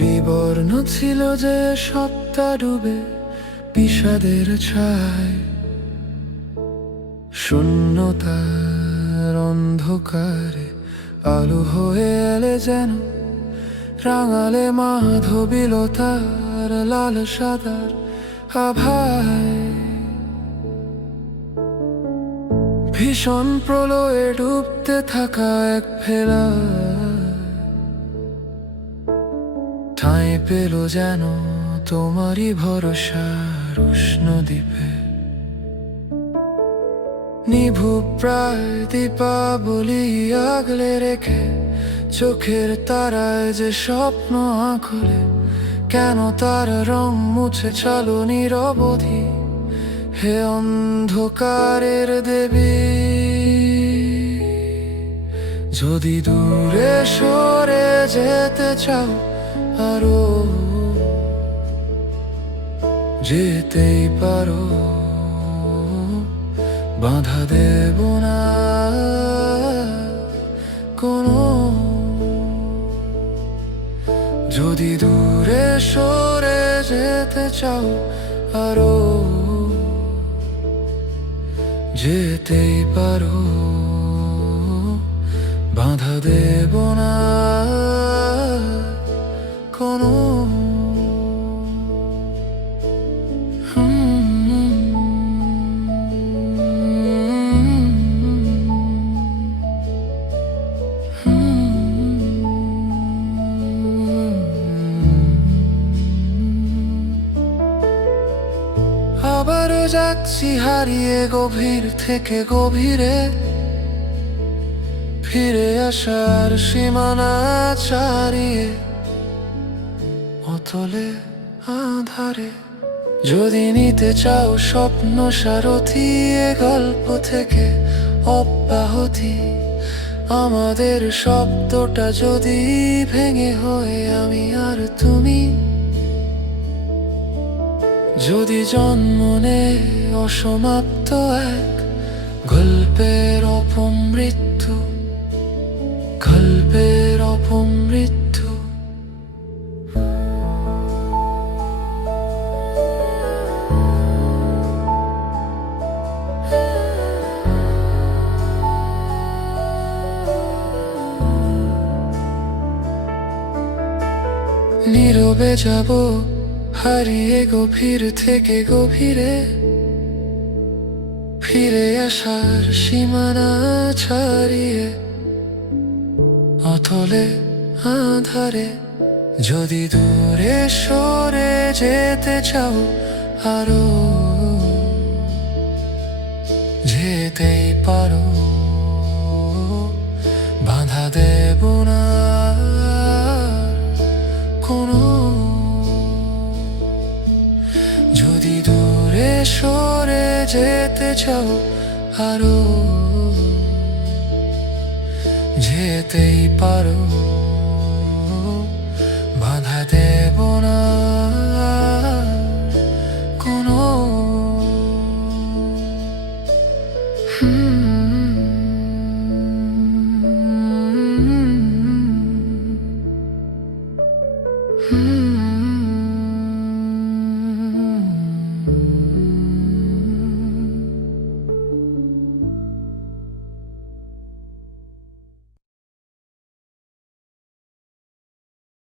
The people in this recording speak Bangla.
বিবর্ণ ছিল যে সপ্তাহ ডুবে বিষাদের ছায়, শূন্যতার অন্ধকারে আলো হয়ে এলে যেন রাঙালে মাধবীলতার লাল সাদার আভায়। ভীষণ প্রলয়ে ডুবতে থাকা এক ভেলা ঠাঁই পেল যেন তোমারই ভরসার উষ্ণ দ্বীপে। নিভু প্রায় দীপাবলি আগলে রেখে চোখের তারায় যে স্বপ্ন আঁকলে, কেন তার রং মুছে চলো নিরবধি হে অন্ধকারের দেবী। যদি দূরে সরে যেতে চাও আরো, যেতেই পারো, বাধা দেব না কোনো। যদি দূরে সরে যেতে চাও আরো, যেতেই পারো, বাধা দেব না কোনো। আবারও যাচ্ছি হারিয়ে গভীর থেকে গভীরে, ফিরে আসার সীমানা ছাড়িয়ে অতলে আধারে। যদি নিতে চাও স্বপ্ন সারথি এ গল্প থেকে অব্যাহতি, আমাদের শব্দটা যদি ভেঙে হয় আমি আর তুমি। যদি জন্ম নেয় অসমাপ্ত এক গল্পের অপমৃত্যু, গল্পের অপমৃত্যু। নীরবে যাব হারিয়ে গভীর থেকে গভীরে, ফিরে আসার সীমানা ছাড়িয়ে অতলে আধারে। যদি দূরে সরে যেতে চাও আরো, যেতেই পারো, বাধা দেব না কোনো। যদি দূরে সরে যেতে চাও আরো, যেতেই পারো, বাধা দেব না কোনো। Hmm